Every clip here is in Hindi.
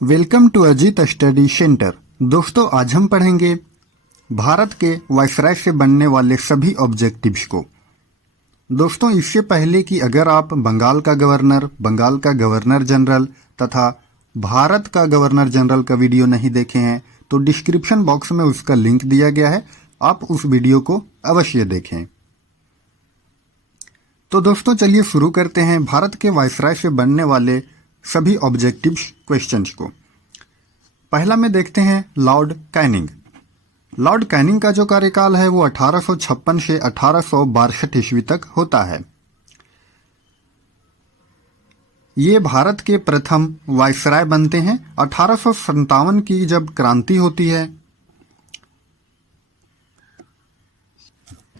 Welcome to Ajit study centre. दोस्तों, आज हम पढ़ेंगे भारत के वायसराय से बनने वाले सभी ऑब्जेक्टिव्स को। दोस्तों, इससे पहले कि अगर आप बंगाल का गवर्नर जनरल तथा भारत का गवर्नर जनरल का वीडियो नहीं देखे हैं तो डिस्क्रिप्शन बॉक्स में उसका लिंक दिया गया है, आप उस वीडियो को अवश्य देखें। तो दोस्तों, चलिए शुरू करते हैं भारत के वायसराय से बनने वाले सभी ऑब्जेक्टिव्स क्वेश्चंस को। पहला में देखते हैं लॉर्ड कैनिंग। लॉर्ड कैनिंग का जो कार्यकाल है वो 1856 से 1862 ईस्वी तक होता है। ये भारत के प्रथम वायसराय बनते हैं। 1857 की जब क्रांति होती है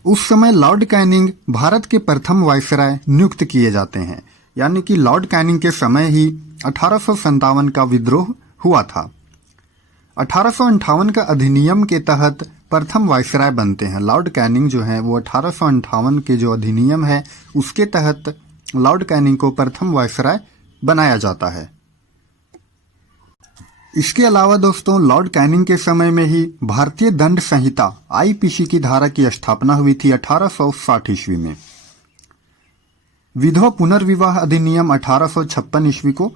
उस समय लॉर्ड कैनिंग भारत के प्रथम वायसराय नियुक्त किए जाते हैं, यानी कि लॉर्ड कैनिंग के समय ही 1857 का विद्रोह हुआ था। 1858 का अधिनियम के तहत प्रथम वायसराय बनते हैं। लॉर्ड कैनिंग जो है वो 1858 के जो अधिनियम है उसके तहत लॉर्ड कैनिंग को प्रथम वायसराय बनाया जाता है। इसके अलावा दोस्तों, लॉर्ड कैनिंग के समय में ही भारतीय दंड संहिता आईपीसी की धारा की स्थापना हुई थी 1860 ईस्वी में। विधवा पुनर्विवाह अधिनियम 1856 ईस्वी को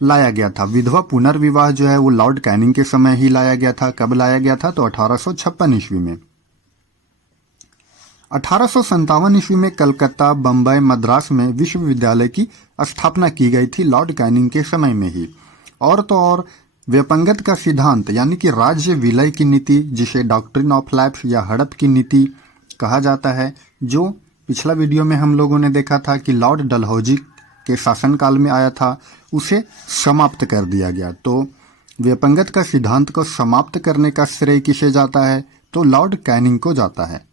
लाया गया था। विधवा पुनर्विवाह जो है वो लॉर्ड कैनिंग के समय ही लाया गया था। कब लाया गया था? तो 1856 ईस्वी में। 1857 ईस्वी में कलकत्ता, बंबई, मद्रास में विश्वविद्यालय की स्थापना की गई थी लॉर्ड कैनिंग के समय में ही। और तो और व्यापंगत का सिद्धांत यानी कि राज्य विलय की नीति, जिसे डॉक्ट्रिन ऑफ लैप्स या हड़प की नीति कहा जाता है, जो पिछला वीडियो में हम लोगों ने देखा था कि लॉर्ड डलहौजी के शासनकाल में आया था, उसे समाप्त कर दिया गया। तो व्यापंगत का सिद्धांत को समाप्त करने का श्रेय किसे जाता है? तो लॉर्ड कैनिंग को जाता है।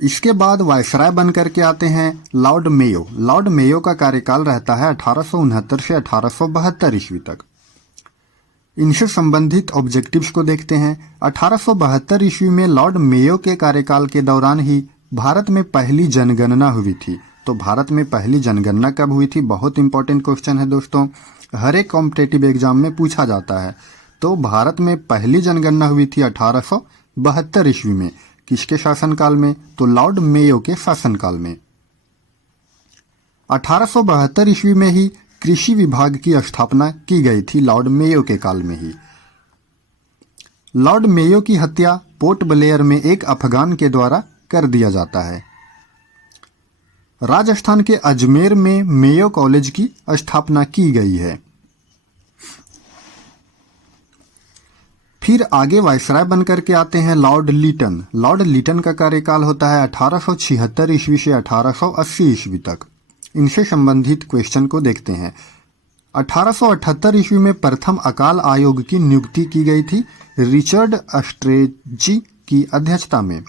इसके बाद वायसराय बन करके आते हैं लॉर्ड मेयो। लॉर्ड मेयो का कार्यकाल रहता है 1869 से 1872 ईस्वी तक। इनसे संबंधित ऑब्जेक्टिव्स को देखते हैं। 1872 ईस्वी में लॉर्ड मेयो के कार्यकाल के दौरान ही भारत में पहली जनगणना हुई थी। तो भारत में पहली जनगणना कब हुई थी? बहुत इंपॉर्टेंट क्वेश्चन है दोस्तों, हर एक कॉम्पिटेटिव एग्जाम में पूछा जाता है। तो भारत में पहली जनगणना हुई थी 1872 ईस्वी में। किसके शासनकाल में? तो लॉर्ड मेयो के शासनकाल में। 1872 ईस्वी में ही कृषि विभाग की स्थापना की गई थी लॉर्ड मेयो के काल में ही। लॉर्ड मेयो की हत्या पोर्ट ब्लेयर में एक अफगान के द्वारा कर दिया जाता है। राजस्थान के अजमेर में मेयो कॉलेज की स्थापना की गई है। फिर आगे वायसराय बनकर के आते हैं लॉर्ड लीटन। लॉर्ड लीटन का कार्यकाल होता है 1876 ईस्वी से 1880 ईस्वी तक। इनसे संबंधित क्वेश्चन को देखते हैं। 1878 ईस्वी में प्रथम अकाल आयोग की नियुक्ति की गई थी रिचर्ड अस्ट्रेजी की अध्यक्षता में।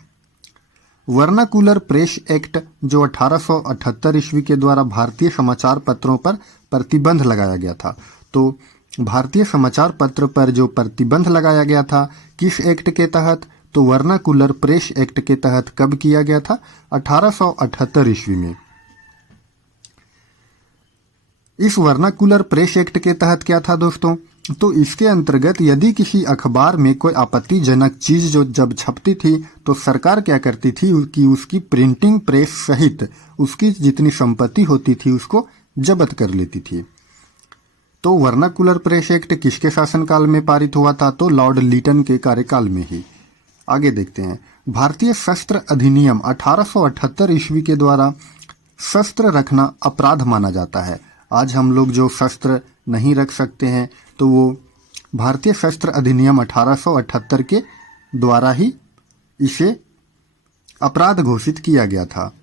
वर्नाकुलर प्रेस एक्ट जो 1878 ईस्वी के द्वारा भारतीय समाचार पत्रों पर प्रतिबंध लगाया गया था। तो भारतीय समाचार पत्र पर जो प्रतिबंध लगाया गया था किस एक्ट के तहत? तो वर्नाकुलर प्रेस एक्ट के तहत। कब किया गया था? 1878 ईस्वी में। इस वर्नाकुलर प्रेस एक्ट के तहत क्या था दोस्तों? तो इसके अंतर्गत यदि किसी अखबार में कोई आपत्तिजनक चीज जो जब छपती थी तो सरकार क्या करती थी कि उसकी प्रिंटिंग प्रेस सहित उसकी जितनी संपत्ति होती थी उसको जब्त कर लेती थी। तो वर्नाकुलर प्रेस एक्ट किसके शासनकाल में पारित हुआ था? तो लॉर्ड लीटन के कार्यकाल में ही। आगे देखते हैं भारतीय शस्त्र अधिनियम 1878 ईस्वी के द्वारा शस्त्र रखना अपराध माना जाता है। आज हम लोग जो शस्त्र नहीं रख सकते हैं तो वो भारतीय शस्त्र अधिनियम 1878 के द्वारा ही इसे अपराध घोषित किया गया था।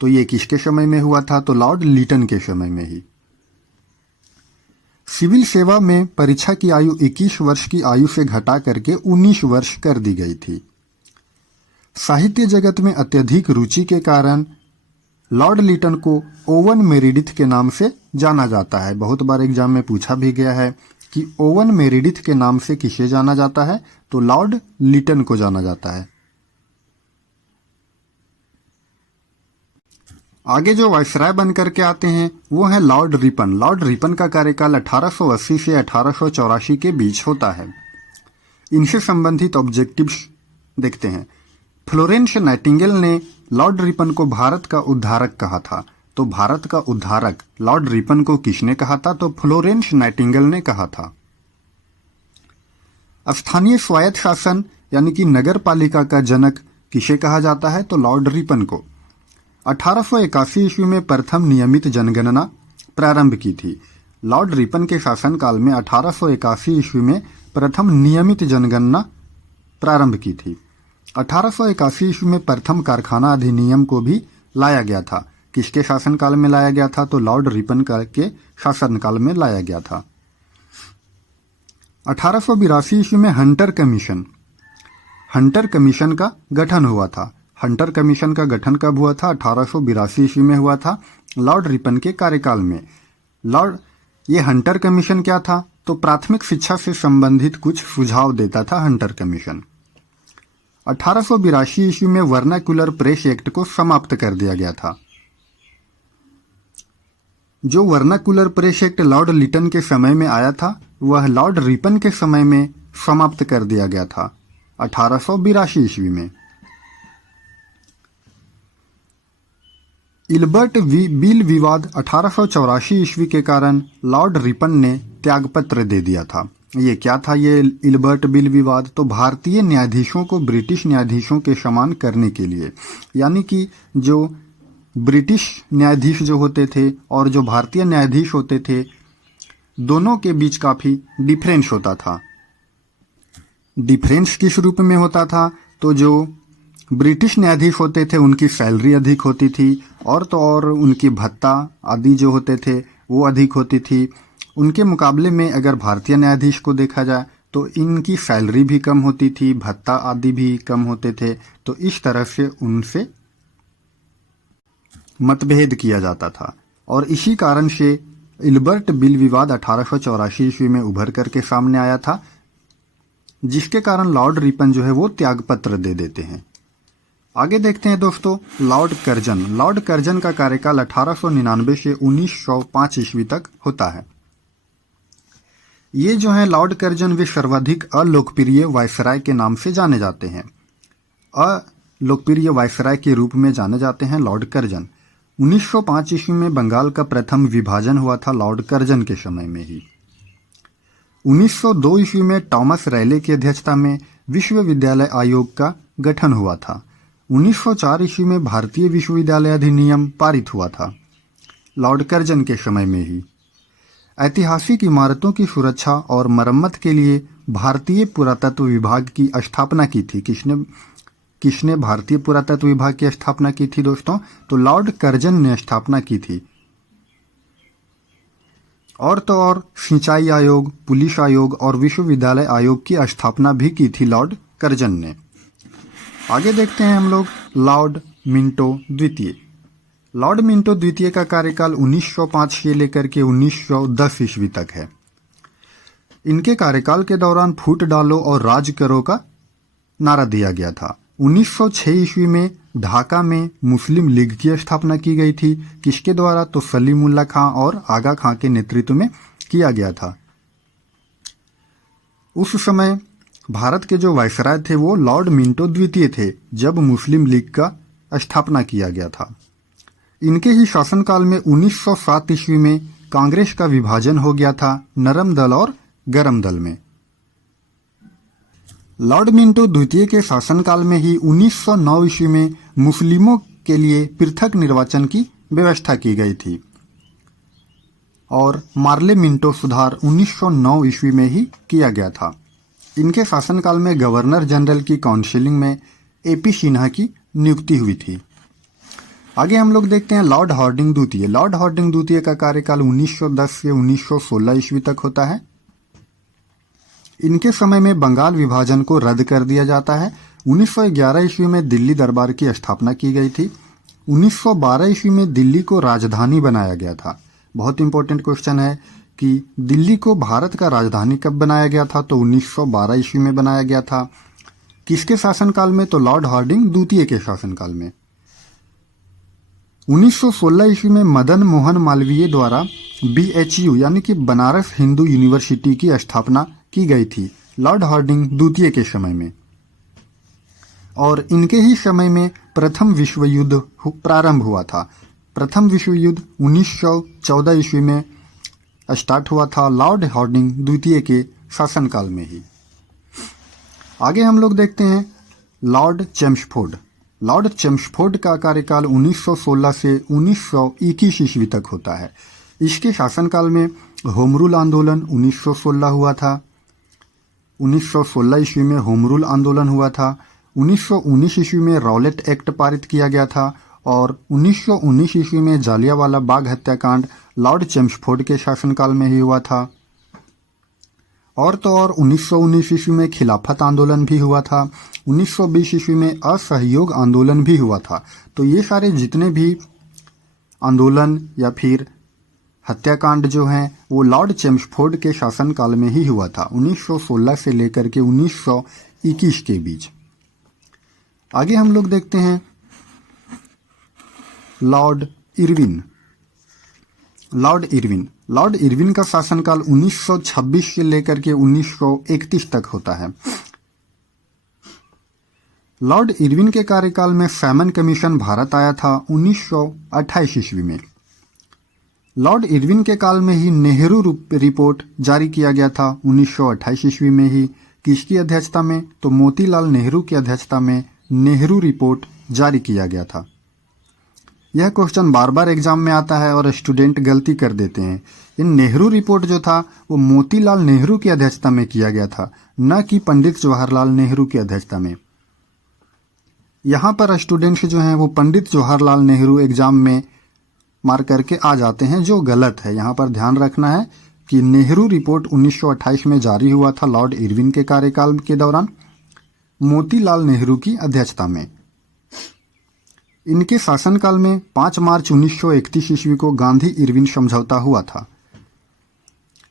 तो ये किसके समय में हुआ था? तो लॉर्ड लीटन के समय में ही। सिविल सेवा में परीक्षा की आयु 21 वर्ष की आयु से घटा करके 19 वर्ष कर दी गई थी। साहित्य जगत में अत्यधिक रुचि के कारण लॉर्ड लीटन को ओवन मेरिडिथ के नाम से जाना जाता है। बहुत बार एग्जाम में पूछा भी गया है कि ओवन मेरिडिथ के नाम से किसे जाना जाता है? तो लॉर्ड लीटन को जाना जाता है। आगे जो वायसराय बन करके आते हैं वो है लॉर्ड रिपन। लॉर्ड रिपन का कार्यकाल 1880 से 1884 के बीच होता है। इनसे संबंधित ऑब्जेक्टिव्स देखते हैं। फ्लोरेंस नाइटिंगेल ने लॉर्ड रिपन को भारत का उद्धारक कहा था। तो भारत का उद्धारक लॉर्ड रिपन को किसने कहा था? तो फ्लोरेंस नाइटिंगेल ने कहा था। स्थानीय स्वायत्त शासन यानी कि नगर पालिका का जनक किसे कहा जाता है? तो लॉर्ड रिपन को। 1881 ईस्वी में प्रथम नियमित जनगणना प्रारंभ की थी। लॉर्ड रिपन के शासनकाल में 1881 ईस्वी में प्रथम नियमित जनगणना प्रारंभ की थी। 1881 ईस्वी में प्रथम कारखाना अधिनियम को भी लाया गया था। किसके शासनकाल में लाया गया था? तो लॉर्ड रिपन के शासनकाल में लाया गया था। 1882 ईस्वी में हंटर कमीशन का गठन हुआ था। हंटर कमीशन का गठन कब हुआ था? 1882 ईस्वी में हुआ था, लॉर्ड रिपन के कार्यकाल में। ये हंटर कमीशन क्या था? तो प्राथमिक शिक्षा से संबंधित कुछ सुझाव देता था हंटर कमीशन। 1882 ईस्वी में वर्नाक्युलर प्रेस एक्ट को समाप्त कर दिया गया था। जो Vernacular Press Act Lord Lytton के समय में आया था वह लॉर्ड रिपन के समय में समाप्त कर दिया गया था 1882 ईस्वी में। इल्बर्ट बिल विवाद 1884 ईस्वी के कारण लॉर्ड रिपन ने त्यागपत्र दे दिया था। ये क्या था ये इल्बर्ट बिल विवाद? तो भारतीय न्यायाधीशों को ब्रिटिश न्यायाधीशों के समान करने के लिए, यानी कि जो ब्रिटिश न्यायाधीश जो होते थे और जो भारतीय न्यायाधीश होते थे दोनों के बीच काफी डिफरेंस होता था। डिफरेंस किस रूप में होता था? तो जो ब्रिटिश न्यायाधीश होते थे उनकी सैलरी अधिक होती थी और तो और उनकी भत्ता आदि जो होते थे वो अधिक होती थी। उनके मुकाबले में अगर भारतीय न्यायाधीश को देखा जाए तो इनकी सैलरी भी कम होती थी, भत्ता आदि भी कम होते थे। तो इस तरह से उनसे मतभेद किया जाता था और इसी कारण से इल्बर्ट बिल विवाद 1884 ईस्वी में उभर करके सामने आया था, जिसके कारण लॉर्ड रिपन जो है वो त्यागपत्र दे देते हैं। आगे देखते हैं दोस्तों लॉर्ड कर्जन। लॉर्ड कर्जन का कार्यकाल 1899 से 1905 ईस्वी तक होता है। ये जो है लॉर्ड कर्जन वे सर्वाधिक अलोकप्रिय वायसराय के नाम से जाने जाते हैं। अलोकप्रिय वायसराय के रूप में जाने जाते हैं लॉर्ड कर्जन। 1905 ईस्वी में बंगाल का प्रथम विभाजन हुआ था लॉर्ड कर्जन के समय में ही। 1902 ईस्वी में टॉमस रैले की अध्यक्षता में विश्वविद्यालय आयोग का गठन हुआ था। 1904 ईस्वी में भारतीय विश्वविद्यालय अधिनियम पारित हुआ था लॉर्ड कर्जन के समय में ही। ऐतिहासिक इमारतों की सुरक्षा और मरम्मत के लिए भारतीय पुरातत्व विभाग की स्थापना की थी। किसने भारतीय पुरातत्व विभाग की स्थापना की थी दोस्तों? तो लॉर्ड कर्जन ने स्थापना की थी। और तो और सिंचाई आयोग, पुलिस आयोग और विश्वविद्यालय आयोग की स्थापना भी की थी लॉर्ड कर्जन ने। आगे देखते हैं हम लोग लॉर्ड मिंटो द्वितीय। लॉर्ड मिंटो द्वितीय का कार्यकाल 1905 से लेकर के 1910 ईस्वी तक है। इनके कार्यकाल के दौरान फूट डालो और राज करो का नारा दिया गया था। 1906 ईस्वी में ढाका में मुस्लिम लीग की स्थापना की गई थी। किसके द्वारा? तो सलीमुल्लाह खां और आगा खां के नेतृत्व में किया गया था। उस समय भारत के जो वायसराय थे वो लॉर्ड मिंटो द्वितीय थे जब मुस्लिम लीग का स्थापना किया गया था। इनके ही शासनकाल में 1907 ईस्वी में कांग्रेस का विभाजन हो गया था नरम दल और गरम दल में। लॉर्ड मिंटो द्वितीय के शासनकाल में ही 1909 ईस्वी में मुस्लिमों के लिए पृथक निर्वाचन की व्यवस्था की गई थी और मार्ले मिंटो सुधार 1909 ईस्वी में ही किया गया था। इनके शासनकाल में गवर्नर जनरल की काउंसिलिंग में एपी सिन्हा की नियुक्ति हुई थी। आगे हम लोग देखते हैं लॉर्ड हार्डिंग द्वितीय। लॉर्ड हार्डिंग द्वितीय का कार्यकाल 1910 से 1916 ईस्वी तक होता है। इनके समय में बंगाल विभाजन को रद्द कर दिया जाता है। 1911 ईस्वी में दिल्ली दरबार की स्थापना की गई थी। 1912 ईस्वी में दिल्ली को राजधानी बनाया गया था। बहुत इंपॉर्टेंट क्वेश्चन है कि दिल्ली को भारत का राजधानी कब बनाया गया था? तो 1912 ईस्वी में बनाया गया था। किसके शासनकाल में? तो लॉर्ड हार्डिंग द्वितीय के शासनकाल में। 1916 ईस्वी में मदन मोहन मालवीय द्वारा BHU यानी कि बनारस हिंदू यूनिवर्सिटी की स्थापना की गई थी लॉर्ड हार्डिंग द्वितीय के समय में, और इनके ही समय में प्रथम विश्व युद्ध प्रारंभ हुआ था। प्रथम विश्व युद्ध 1914 ईस्वी में स्टार्ट हुआ था लॉर्ड हार्डिंग द्वितीय के शासनकाल में ही। आगे हम लोग देखते हैं लॉर्ड चेम्सफोर्ड। लॉर्ड चेम्सफोर्ड का कार्यकाल 1916 से 1921 ईस्वी तक होता है। इसके शासनकाल में होम रूल आंदोलन 1916 हुआ था। 1916 ईस्वी में होम रूल आंदोलन हुआ था। 1919 ईस्वी में रॉलेट एक्ट पारित किया गया था और 1919 ईस्वी में जालियांवाला बाग हत्याकांड लॉर्ड चेम्सफोर्ड के शासनकाल में ही हुआ था। और तो और 1919 ईस्वी में खिलाफत आंदोलन भी हुआ था। 1920 ईस्वी में असहयोग आंदोलन भी हुआ था। तो ये सारे जितने भी आंदोलन या फिर हत्याकांड जो हैं वो लॉर्ड चेम्सफोर्ड के शासनकाल में ही हुआ था, 1916 से लेकर के 1921 के बीच। आगे हम लोग देखते हैं लॉर्ड इरविन। लॉर्ड इरविन का शासनकाल 1926 से लेकर के 1931 तक होता है। लॉर्ड इरविन के कार्यकाल में सैमन कमीशन भारत आया था 1928 ईस्वी में। लॉर्ड इरविन के काल में ही नेहरू रिपोर्ट जारी किया गया था 1928 ईस्वी में ही। किसकी अध्यक्षता में? तो मोतीलाल नेहरू की अध्यक्षता में नेहरू रिपोर्ट जारी किया गया था। यह क्वेश्चन बार बार एग्जाम में आता है और स्टूडेंट गलती कर देते हैं। इन नेहरू रिपोर्ट जो था वो मोतीलाल नेहरू की अध्यक्षता में किया गया था, न कि पंडित जवाहरलाल नेहरू की अध्यक्षता में। यहाँ पर स्टूडेंट्स जो हैं वो पंडित जवाहरलाल नेहरू एग्जाम में मार करके आ जाते हैं, जो गलत है। यहाँ पर ध्यान रखना है कि नेहरू रिपोर्ट 1928 में जारी हुआ था लॉर्ड इरविन के कार्यकाल के दौरान मोतीलाल नेहरू की अध्यक्षता में। इनके शासनकाल में 5 मार्च 1931 ईस्वी को गांधी इरविन समझौता हुआ था।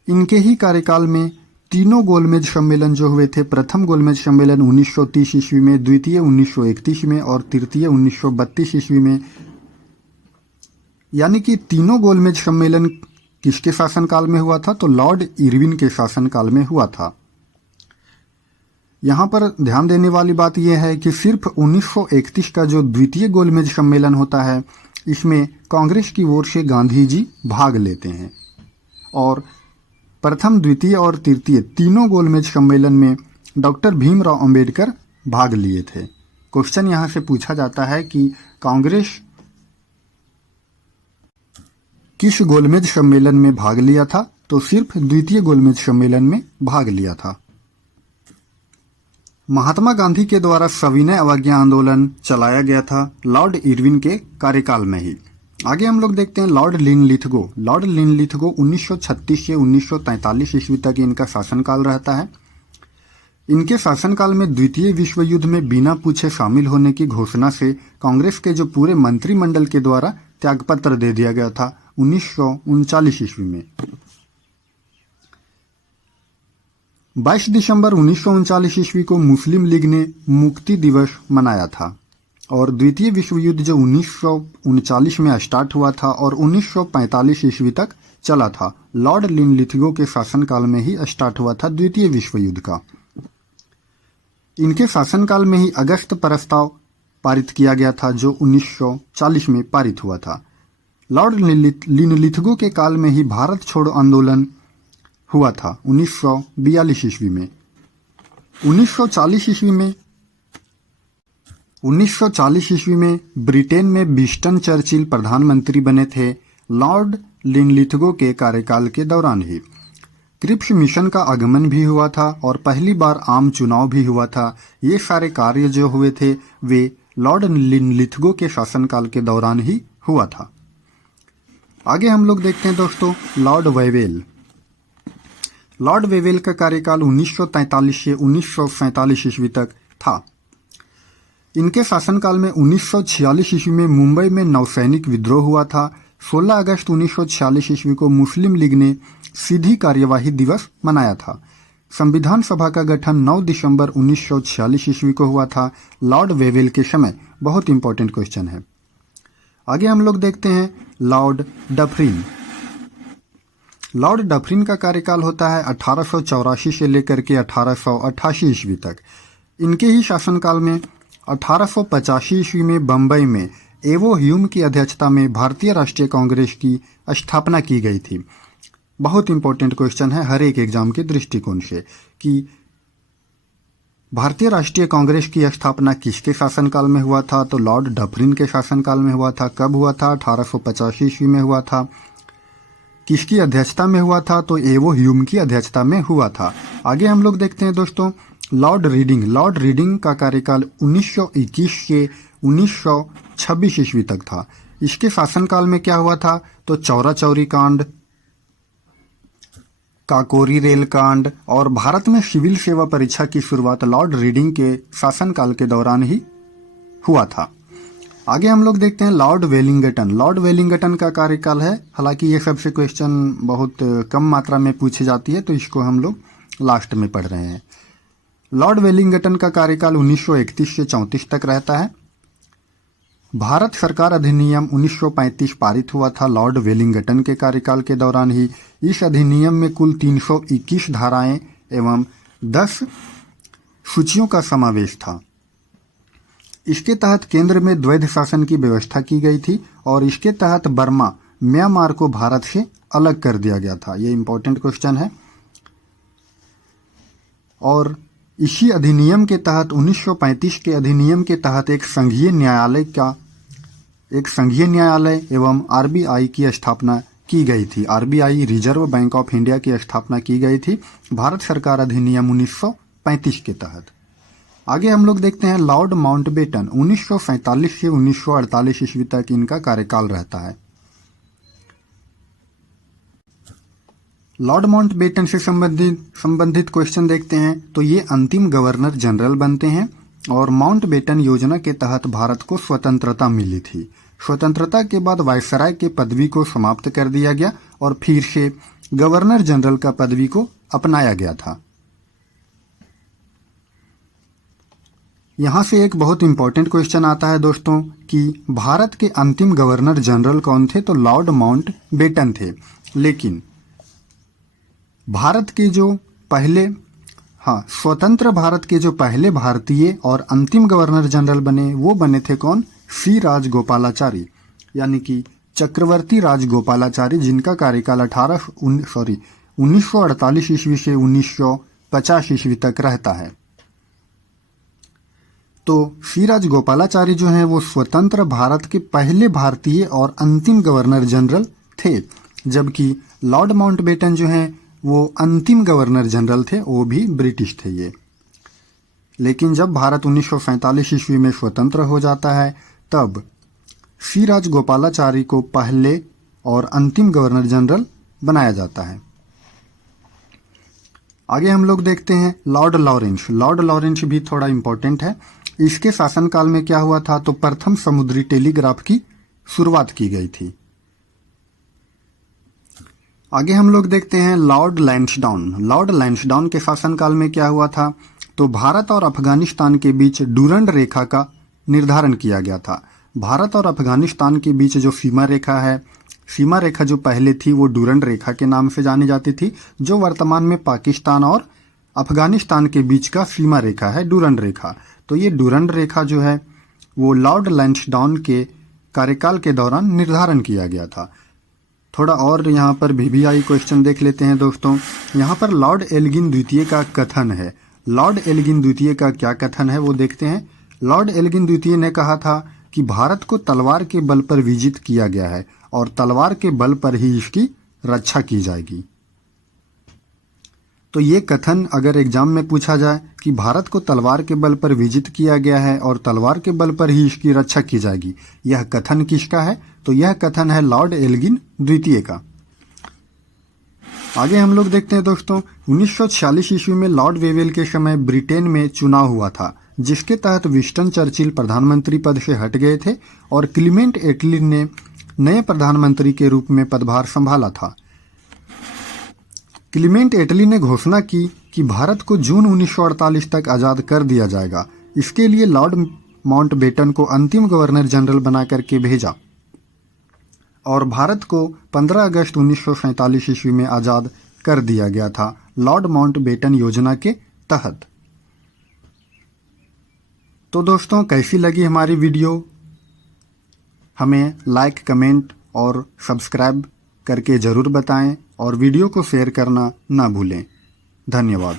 इनके ही कार्यकाल में तीनों गोलमेज सम्मेलन जो हुए थे, प्रथम गोलमेज सम्मेलन 1930 ईस्वी में, द्वितीय 1931 में और तृतीय 1932 ईस्वी में, यानी कि तीनों गोलमेज सम्मेलन किसके शासनकाल में हुआ था? तो लॉर्ड इरविन के शासनकाल में हुआ था। यहाँ पर ध्यान देने वाली बात यह है कि सिर्फ 1931 का जो द्वितीय गोलमेज सम्मेलन होता है इसमें कांग्रेस की ओर से गांधी जी भाग लेते हैं, और प्रथम, द्वितीय और तृतीय तीनों गोलमेज सम्मेलन में डॉक्टर भीमराव अंबेडकर भाग लिए थे। क्वेश्चन यहाँ से पूछा जाता है कि कांग्रेस किस गोलमेज सम्मेलन में भाग लिया था? तो सिर्फ द्वितीय गोलमेज सम्मेलन में भाग लिया था। महात्मा गांधी के द्वारा सविनय अवज्ञा आंदोलन चलाया गया था लॉर्ड इरविन के कार्यकाल में ही। आगे हम लोग देखते हैं लॉर्ड लिनलिथगो। लॉर्ड लिनलिथगो 1936 से 1943 ईस्वी तक इनका शासनकाल रहता है। इनके शासनकाल में द्वितीय विश्व युद्ध में बिना पूछे शामिल होने की घोषणा से कांग्रेस के जो पूरे मंत्रिमंडल के द्वारा त्यागपत्र दे दिया गया था 1939 ईस्वी में। 22 दिसंबर 1939 ईस्वी को मुस्लिम लीग ने मुक्ति दिवस मनाया था, और द्वितीय विश्व युद्ध जो 1939 में स्टार्ट हुआ था और 1945 ईस्वी तक चला था, लॉर्ड लिनलिथगो के शासनकाल में ही स्टार्ट हुआ था द्वितीय विश्व युद्ध का। इनके शासनकाल में ही अगस्त प्रस्ताव पारित किया गया था जो 1940 में पारित हुआ था। लॉर्ड लिनलिथगो के काल में ही भारत छोड़ो आंदोलन हुआ था 1942 ईस्वी में। 1940 ईस्वी में ब्रिटेन में विंस्टन चर्चिल प्रधानमंत्री बने थे लॉर्ड लिनलिथगो के कार्यकाल के दौरान ही। क्रिप्स मिशन का आगमन भी हुआ था और पहली बार आम चुनाव भी हुआ था। ये सारे कार्य जो हुए थे वे लॉर्ड लिनलिथगो के शासनकाल के दौरान ही हुआ था। आगे हम लोग देखते हैं दोस्तों लॉर्ड वेवेल। लॉर्ड वेवेल का कार्यकाल 1943 से 1947 ईस्वी तक था। इनके शासनकाल में 1946 ईस्वी में मुंबई में नौसैनिक विद्रोह हुआ था। 16 अगस्त 1946 ईस्वी को मुस्लिम लीग ने सीधी कार्यवाही दिवस मनाया था। संविधान सभा का गठन 9 दिसंबर 1946 ईस्वी को हुआ था लॉर्ड वेवेल के समय। बहुत इंपॉर्टेंट क्वेश्चन है। आगे हम लोग देखते हैं लॉर्ड डफरिन। लॉर्ड डफरिन का कार्यकाल होता है 1884 से लेकर के 1888 ईस्वी तक। इनके ही शासनकाल में 1885 ईस्वी में बम्बई में एवो ह्यूम की अध्यक्षता में भारतीय राष्ट्रीय कांग्रेस की स्थापना की गई थी। बहुत इंपॉर्टेंट क्वेश्चन है हर एक एग्जाम के दृष्टिकोण से कि भारतीय राष्ट्रीय कांग्रेस की स्थापना किसके शासनकाल में हुआ था, तो लॉर्ड डफरिन के शासनकाल में हुआ था। कब हुआ था? 1885 ईस्वी में हुआ था। किसकी अध्यक्षता में हुआ था? तो एवो ह्यूम की अध्यक्षता में हुआ था। आगे हम लोग देखते हैं दोस्तों लॉर्ड रीडिंग। लॉर्ड रीडिंग का कार्यकाल 1921 से 1926 ईस्वी तक था। इसके शासनकाल में क्या हुआ था? तो चौरा चौरी कांड, काकोरी रेल कांड और भारत में सिविल सेवा परीक्षा की शुरुआत लॉर्ड रीडिंग के शासनकाल के दौरान ही हुआ था। आगे हम लोग देखते हैं लॉर्ड वेलिंगटन। लॉर्ड वेलिंगटन का कार्यकाल है, हालांकि ये सबसे क्वेश्चन बहुत कम मात्रा में पूछी जाती है तो इसको हम लोग लास्ट में पढ़ रहे हैं। लॉर्ड वेलिंगटन का कार्यकाल 1931 से 34 तक रहता है। भारत सरकार अधिनियम 1935 पारित हुआ था लॉर्ड वेलिंगटन के कार्यकाल के दौरान ही। इस अधिनियम में कुल 321 धाराएं एवं 10 सूचियों का समावेश था। इसके तहत केंद्र में द्वैध शासन की व्यवस्था की गई थी और इसके तहत बर्मा म्यांमार को भारत से अलग कर दिया गया था। ये इंपॉर्टेंट क्वेश्चन है। और इसी अधिनियम के तहत 1935 के अधिनियम के तहत एक संघीय न्यायालय एवं आरबीआई की स्थापना की गई थी। RBI reserve bank of India की स्थापना की गई थी भारत सरकार अधिनियम 1935 के तहत। आगे हम लोग देखते हैं लॉर्ड माउंटबेटन। 1947 से 1948 ईस्वी तक इनका कार्यकाल रहता है। लॉर्ड माउंटबेटन से संबंधित क्वेश्चन देखते हैं तो ये अंतिम गवर्नर जनरल बनते हैं और माउंटबेटन योजना के तहत भारत को स्वतंत्रता मिली थी। स्वतंत्रता के बाद वायसराय के पदवी को समाप्त कर दिया गया और फिर से गवर्नर जनरल का पदवी को अपनाया गया था। यहाँ से एक बहुत इंपॉर्टेंट क्वेश्चन आता है दोस्तों कि भारत के अंतिम गवर्नर जनरल कौन थे? तो लॉर्ड माउंटबेटन थे। लेकिन भारत के जो पहले स्वतंत्र भारत के जो पहले भारतीय और अंतिम गवर्नर जनरल बने वो बने थे कौन? सी राजगोपालाचारी, यानी कि चक्रवर्ती राजगोपालाचारी, जिनका कार्यकाल 1948 ईस्वी से 1950 ईस्वी तक रहता है। तो सी राजगोपालाचारी जो हैं वो स्वतंत्र भारत के पहले भारतीय और अंतिम गवर्नर जनरल थे, जबकि लॉर्ड माउंटबेटन जो हैं वो अंतिम गवर्नर जनरल थे, वो भी ब्रिटिश थे ये। लेकिन जब भारत 1947 ईस्वी में स्वतंत्र हो जाता है तब सी राजगोपालाचारी को पहले और अंतिम गवर्नर जनरल बनाया जाता है। आगे हम लोग देखते हैं लॉर्ड लॉरेंस। लॉर्ड लॉरेंस भी थोड़ा इंपॉर्टेंट है। इसके शासनकाल में क्या हुआ था? तो प्रथम समुद्री टेलीग्राफ की शुरुआत की गई थी। आगे हम लोग देखते हैं लॉर्ड लैंसडाउन। लॉर्ड लैंसडाउन के शासनकाल में क्या हुआ था? तो भारत और अफगानिस्तान के बीच डूरंड रेखा का निर्धारण किया गया था। भारत और अफगानिस्तान के बीच जो सीमा रेखा जो पहले थी वो डूरंड रेखा के नाम से जानी जाती थी, जो वर्तमान में पाकिस्तान और अफगानिस्तान के बीच का सीमा रेखा है, डूरंड रेखा। तो ये डूरंड रेखा जो है वो लॉर्ड लैंसडाउन के कार्यकाल के दौरान निर्धारण किया गया था। थोड़ा और यहाँ पर वीवीआई क्वेश्चन देख लेते हैं दोस्तों। यहाँ पर लॉर्ड एल्गिन द्वितीय का कथन है। लॉर्ड एल्गिन द्वितीय का क्या कथन है वो देखते हैं। लॉर्ड एल्गिन द्वितीय ने कहा था कि भारत को तलवार के बल पर विजित किया गया है और तलवार के बल पर ही इसकी रक्षा की जाएगी। तो ये कथन अगर एग्जाम में पूछा जाए कि भारत को तलवार के बल पर विजित किया गया है और तलवार के बल पर ही इसकी रक्षा की जाएगी, यह कथन किसका है? तो यह कथन है लॉर्ड एल्गिन द्वितीय का। आगे हम लोग देखते हैं दोस्तों 1946 ईस्वी में लॉर्ड वेवेल के समय ब्रिटेन में चुनाव हुआ था, जिसके तहत विंस्टन चर्चिल प्रधानमंत्री पद से हट गए थे और क्लीमेंट एटली ने नए प्रधानमंत्री के रूप में पदभार संभाला था। क्लीमेंट एटली ने घोषणा की कि भारत को जून 1948 तक आज़ाद कर दिया जाएगा। इसके लिए लॉर्ड माउंटबेटन को अंतिम गवर्नर जनरल बना करके भेजा। और भारत को 15 अगस्त 1947 ईस्वी में आज़ाद कर दिया गया था लॉर्ड माउंटबेटन योजना के तहत। तो दोस्तों, कैसी लगी हमारी वीडियो? हमें लाइक, कमेंट और सब्सक्राइब करके ज़रूर बताएं और वीडियो को शेयर करना ना भूलें। धन्यवाद।